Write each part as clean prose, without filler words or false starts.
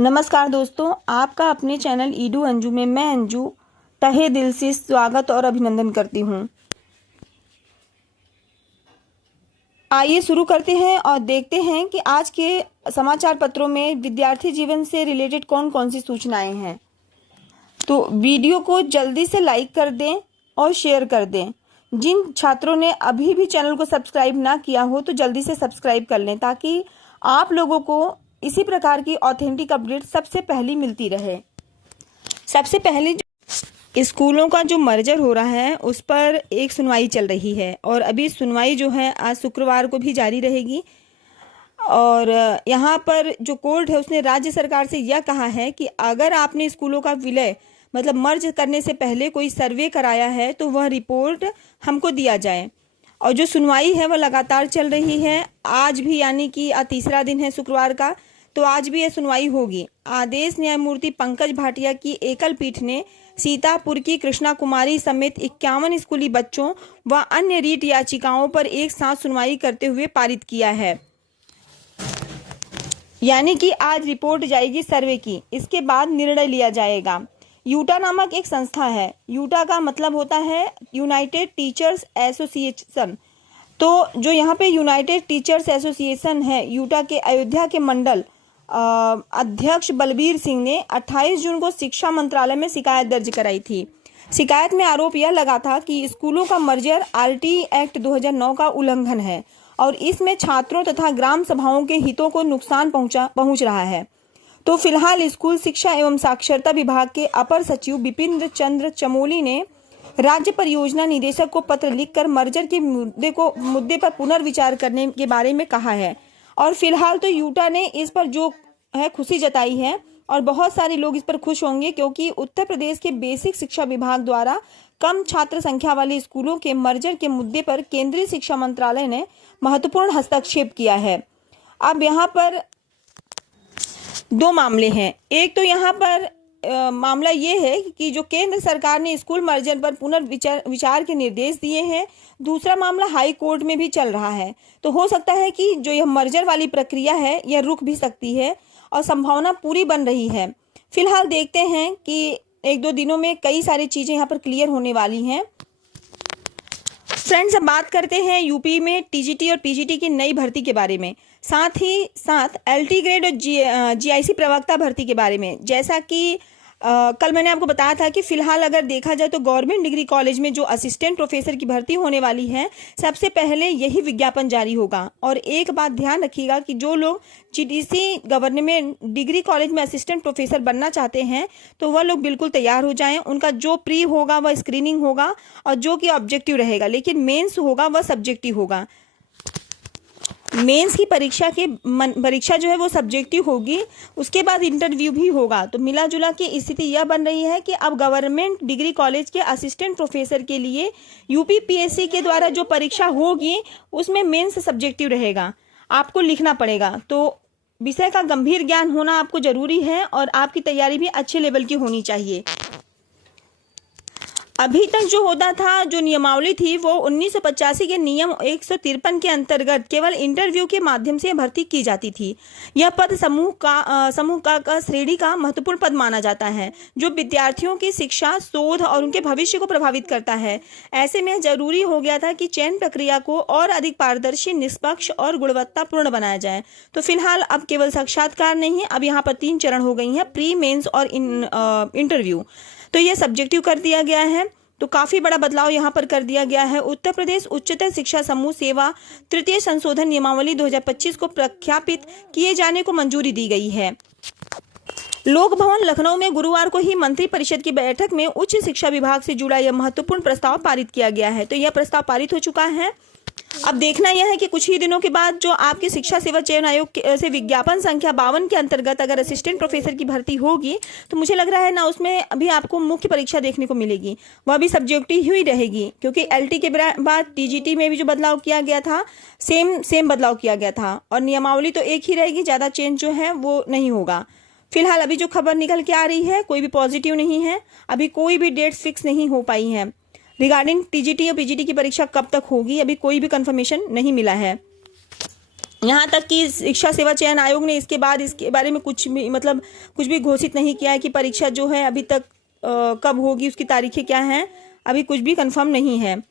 नमस्कार दोस्तों, आपका अपने चैनल ईडू अंजू में मैं अंजू तहे दिल से स्वागत और अभिनंदन करती हूँ। आइए शुरू करते हैं और देखते हैं कि आज के समाचार पत्रों में विद्यार्थी जीवन से रिलेटेड कौन कौन सी सूचनाएं हैं। तो वीडियो को जल्दी से लाइक कर दें और शेयर कर दें। जिन छात्रों ने अभी भी चैनल को सब्सक्राइब ना किया हो तो जल्दी से सब्सक्राइब कर लें ताकि आप लोगों को इसी प्रकार की ऑथेंटिक अपडेट सबसे पहली मिलती रहे। सबसे पहले जो स्कूलों का जो मर्जर हो रहा है उस पर एक सुनवाई चल रही है और अभी सुनवाई जो है आज शुक्रवार को भी जारी रहेगी। और यहाँ पर जो कोर्ट है उसने राज्य सरकार से यह कहा है कि अगर आपने स्कूलों का विलय मतलब मर्ज करने से पहले कोई सर्वे कराया है तो वह रिपोर्ट हमको दिया जाए। और जो सुनवाई है वह लगातार चल रही है। आज भी यानी कि तीसरा दिन है शुक्रवार का, तो आज भी यह सुनवाई होगी। आदेश न्यायमूर्ति पंकज भाटिया की एकल पीठ ने सीतापुर की कृष्णा कुमारी समेत 51 स्कूली बच्चों व अन्य रीट याचिकाओं पर एक साथ सुनवाई करते हुए पारित किया है। यानी कि आज रिपोर्ट जाएगी सर्वे की, इसके बाद निर्णय लिया जाएगा। यूटा नामक एक संस्था है। यूटा का मतलब होता है यूनाइटेड टीचर्स एसोसिएशन। तो जो यहाँ पे यूनाइटेड टीचर्स एसोसिएशन है, यूटा के अयोध्या के मंडल अध्यक्ष बलबीर सिंह ने 28 जून को शिक्षा मंत्रालय में शिकायत दर्ज कराई थी। शिकायत में आरोप यह लगा था कि स्कूलों का मर्जर आरटी एक्ट 2009 का उल्लंघन है और इसमें छात्रों तथा ग्राम सभाओं के हितों को नुकसान पहुंच रहा है। तो फिलहाल स्कूल शिक्षा एवं साक्षरता विभाग के अपर सचिव बिपिन चंद्र चमोली ने राज्य परियोजना निदेशक को पत्र लिखकर मर्जर के मुद्दे पर पुनर्विचार करने के बारे में कहा है। और फिलहाल तो यूटा ने इस पर जो है खुशी जताई है और बहुत सारे लोग इस पर खुश होंगे क्योंकि उत्तर प्रदेश के बेसिक शिक्षा विभाग द्वारा कम छात्र संख्या वाले स्कूलों के मर्जर के मुद्दे पर केंद्रीय शिक्षा मंत्रालय ने महत्वपूर्ण हस्तक्षेप किया है। अब यहाँ पर दो मामले हैं। एक तो यहाँ पर मामला ये है कि जो केंद्र सरकार ने स्कूल मर्जर पर पुनर्विचार के निर्देश दिए हैं। दूसरा मामला हाई कोर्ट में भी चल रहा है। तो हो सकता है कि जो यह मर्जर वाली प्रक्रिया है यह रुक भी सकती है और संभावना पूरी बन रही है। फिलहाल देखते हैं कि एक दो दिनों में कई सारी चीजें यहाँ पर क्लियर होने वाली हैं। फ्रेंड्स, अब बात करते हैं यूपी में टीजीटी और पीजीटी की नई भर्ती के बारे में, साथ ही साथ एलटी ग्रेड और जीआईसी प्रवक्ता भर्ती के बारे में। जैसा कि कल मैंने आपको बताया था कि फिलहाल अगर देखा जाए तो गवर्नमेंट डिग्री कॉलेज में जो असिस्टेंट प्रोफेसर की भर्ती होने वाली है सबसे पहले यही विज्ञापन जारी होगा। और एक बात ध्यान रखिएगा कि जो लोग जीटीसी गवर्नमेंट डिग्री कॉलेज में असिस्टेंट प्रोफेसर बनना चाहते हैं तो वह लोग बिल्कुल तैयार हो जाएं। उनका जो प्री होगा वह स्क्रीनिंग होगा और जो कि ऑब्जेक्टिव रहेगा, लेकिन मेंस होगा वह सब्जेक्टिव होगा। मेंस की परीक्षा जो है वो सब्जेक्टिव होगी, उसके बाद इंटरव्यू भी होगा। तो मिला जुला की स्थिति यह बन रही है कि अब गवर्नमेंट डिग्री कॉलेज के असिस्टेंट प्रोफेसर के लिए यूपीपीएससी के द्वारा जो परीक्षा होगी उसमें मेंस सब्जेक्टिव रहेगा, आपको लिखना पड़ेगा। तो विषय का गंभीर ज्ञान होना आपको जरूरी है और आपकी तैयारी भी अच्छे लेवल की होनी चाहिए। अभी तक जो होता था, जो नियमावली थी वो 1985 के नियम 153 के अंतर्गत केवल इंटरव्यू के माध्यम से भर्ती की जाती थी। यह पद समूह का श्रेणी का महत्वपूर्ण पद माना जाता है जो विद्यार्थियों की शिक्षा, शोध और उनके भविष्य को प्रभावित करता है। ऐसे में जरूरी हो गया था कि चयन प्रक्रिया को और अधिक पारदर्शी, निष्पक्ष और गुणवत्तापूर्ण बनाया जाए। तो फिलहाल अब केवल साक्षात्कार नहीं है, अब यहाँ पर 3 चरण हो गई हैं, प्री, मेंस और इंटरव्यू। तो यह सब्जेक्टिव कर दिया गया है। तो काफी बड़ा बदलाव यहाँ पर कर दिया गया है। उत्तर प्रदेश उच्चतर शिक्षा समूह सेवा तृतीय संशोधन नियमावली 2025 को प्रख्यापित किए जाने को मंजूरी दी गई है। लोक भवन लखनऊ में गुरुवार को ही मंत्री परिषद की बैठक में उच्च शिक्षा विभाग से जुड़ा यह महत्वपूर्ण प्रस्ताव पारित किया गया है। तो यह प्रस्ताव पारित हो चुका है। अब देखना यह है कि कुछ ही दिनों के बाद जो आपके शिक्षा सेवा चयन आयोग से विज्ञापन संख्या 52 के अंतर्गत अगर असिस्टेंट प्रोफेसर की भर्ती होगी तो मुझे लग रहा है ना उसमें अभी आपको मुख्य परीक्षा देखने को मिलेगी, वह भी सब्जेक्टिव ही रहेगी। क्योंकि एलटी के बाद टीजीटी में भी जो बदलाव किया गया था सेम बदलाव किया गया था और नियमावली तो एक ही रहेगी, ज़्यादा चेंज जो है वो नहीं होगा। फिलहाल अभी जो खबर निकल के आ रही है कोई भी पॉजिटिव नहीं है, अभी कोई भी डेट फिक्स नहीं हो पाई है। रिगार्डिंग टीजीटी और पीजीटी की परीक्षा कब तक होगी अभी कोई भी कंफर्मेशन नहीं मिला है। यहाँ तक कि शिक्षा सेवा चयन आयोग ने इसके बाद इसके बारे में कुछ भी घोषित नहीं किया है कि परीक्षा जो है अभी तक कब होगी, उसकी तारीखें क्या हैं, अभी कुछ भी कंफर्म नहीं है।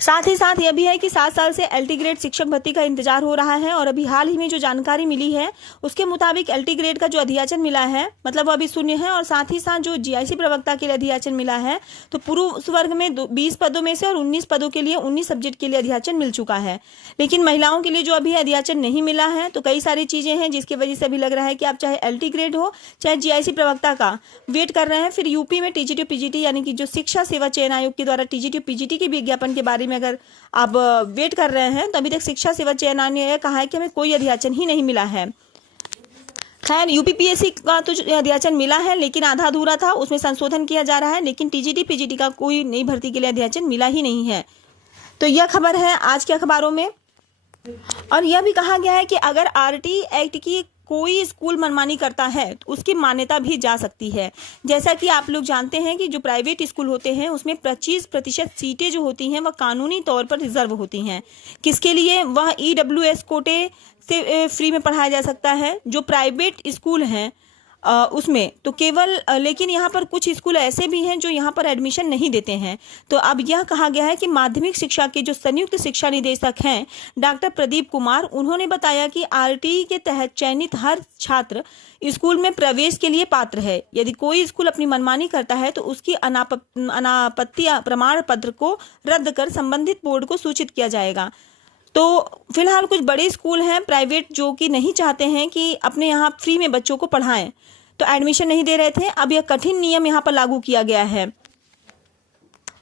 साथ ही साथ यह भी है कि 7 साल से एलटी ग्रेड शिक्षक भर्ती का इंतजार हो रहा है और अभी हाल ही में जो जानकारी मिली है उसके मुताबिक एलटी ग्रेड का जो अध्याचन मिला है मतलब वो अभी शून्य है, और साथ ही साथ जो जीआईसी प्रवक्ता के लिए अध्याचन मिला है तो पुरुष वर्ग में 20 पदों में से और 19 पदों के लिए 19 सब्जेक्ट के लिए अध्याचन मिल चुका है। लेकिन महिलाओं के लिए जो अभी अध्याचन नहीं मिला है तो कई सारी चीजें हैं जिसकी वजह से अभी लग रहा है कि आप चाहे एलटी ग्रेड हो चाहे जीआईसी प्रवक्ता का वेट कर रहे हैं। फिर यूपी में टीजीटी पीजीटी यानी कि जो शिक्षा सेवा चयन आयोग के द्वारा टीजीटी पीजीटी के विज्ञापन के बारे में अगर आप वेट कर रहे हैं तो अभी तक शिक्षा सेवा चयन आयोग ने कहा है कि हमें कोई अध्याचन ही नहीं मिला है। खैर यूपीपीएससी का तो अध्याचन मिला है लेकिन आधा अधूरा था, उसमें संशोधन किया जा रहा है, लेकिन टीजीटी पीजीटी का कोई नई भर्ती के लिए अध्याचन मिला ही नहीं है। तो यह खबर है आज के अखबारों में। और यह भी कहा गया है कि अगर आरटी एक्ट की कोई स्कूल मनमानी करता है तो उसकी मान्यता भी जा सकती है। जैसा कि आप लोग जानते हैं कि जो प्राइवेट स्कूल होते हैं उसमें 25% सीटें जो होती हैं वह कानूनी तौर पर रिजर्व होती हैं। किसके लिए? वह ईडब्ल्यूएस कोटे से फ्री में पढ़ाया जा सकता है जो प्राइवेट स्कूल हैं उसमें तो केवल, लेकिन यहाँ पर कुछ स्कूल ऐसे भी हैं जो यहाँ पर एडमिशन नहीं देते हैं। तो अब यह कहा गया है कि माध्यमिक शिक्षा के जो संयुक्त शिक्षा निदेशक हैं डॉक्टर प्रदीप कुमार, उन्होंने बताया कि आरटीई के तहत चयनित हर छात्र स्कूल में प्रवेश के लिए पात्र है। यदि कोई स्कूल अपनी मनमानी करता है तो उसकी अनापत्ति प्रमाण पत्र को रद्द कर संबंधित बोर्ड को सूचित किया जाएगा। तो फिलहाल कुछ बड़े स्कूल हैं प्राइवेट जो कि नहीं चाहते हैं कि अपने यहाँ फ्री में बच्चों को पढ़ाएं, तो एडमिशन नहीं दे रहे थे। अब यह कठिन नियम यहाँ पर लागू किया गया है।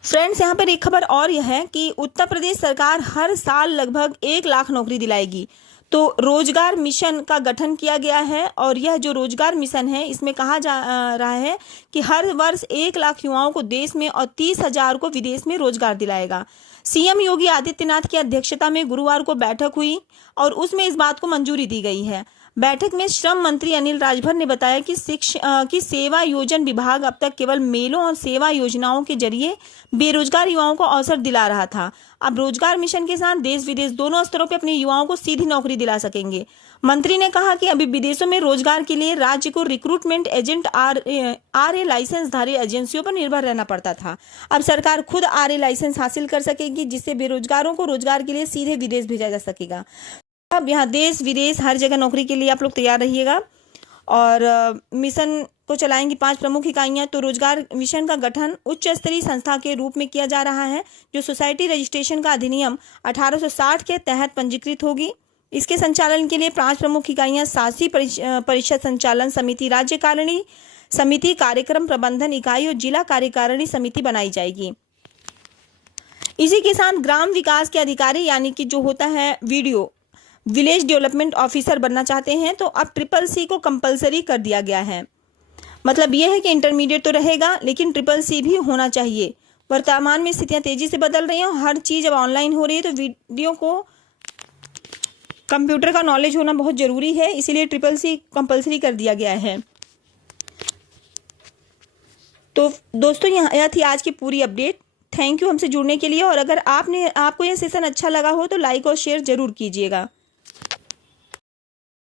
फ्रेंड्स, यहाँ पर एक खबर और यह है कि उत्तर प्रदेश सरकार हर साल लगभग 1 लाख नौकरी दिलाएगी। तो रोजगार मिशन का गठन किया गया है और यह जो रोजगार मिशन है इसमें कहा जा रहा है कि हर वर्ष 1 लाख युवाओं को देश में और 30,000 को विदेश में रोजगार दिलाएगा। सीएम योगी आदित्यनाथ की अध्यक्षता में गुरुवार को बैठक हुई और उसमें इस बात को मंजूरी दी गई है। बैठक में श्रम मंत्री अनिल राजभर ने बताया कि सेवा योजन विभाग अब तक केवल मेलों और सेवा योजनाओं के जरिए बेरोजगार युवाओं को अवसर दिला रहा था। अब रोजगार मिशन के साथ देश विदेश दोनों स्तरों पर अपने युवाओं को सीधी नौकरी दिला सकेंगे। मंत्री ने कहा कि अभी विदेशों में रोजगार के लिए राज्य को रिक्रूटमेंट एजेंट आरए लाइसेंस धारी एजेंसियों पर निर्भर रहना पड़ता था। अब सरकार खुद आरए लाइसेंस हासिल कर सकेगी जिससे बेरोजगारों को रोजगार के लिए सीधे विदेश भेजा जा सकेगा। अब यहाँ देश विदेश हर जगह नौकरी के लिए आप लोग तैयार रहिएगा। और मिशन को चलाएंगी 5 प्रमुख इकाइयां। तो रोजगार मिशन का गठन उच्च स्तरीय संस्था के रूप में किया जा रहा है जो सोसाइटी रजिस्ट्रेशन का अधिनियम 1860 के तहत पंजीकृत होगी। इसके संचालन के लिए 5 प्रमुख इकाइयां शासी परिषद संचालन समिति, राज्यकारिणी समिति, कार्यक्रम प्रबंधन इकाई और जिला कार्यकारिणी समिति बनाई जाएगी। इसी के साथ ग्राम विकास के अधिकारी यानी कि जो होता है वीडियो विलेज डेवलपमेंट ऑफिसर बनना चाहते हैं तो अब CCC को कंपलसरी कर दिया गया है। मतलब यह है कि इंटरमीडिएट तो रहेगा लेकिन CCC भी होना चाहिए। वर्तमान में स्थितियां तेजी से बदल रही हैं, हर चीज़ अब ऑनलाइन हो रही है तो वीडियो को कंप्यूटर का नॉलेज होना बहुत ज़रूरी है, इसीलिए CCC कंपलसरी कर दिया गया है। तो दोस्तों यह थी आज की पूरी अपडेट। थैंक यू हमसे जुड़ने के लिए। और अगर आपको यह सेशन अच्छा लगा हो तो लाइक और शेयर जरूर कीजिएगा।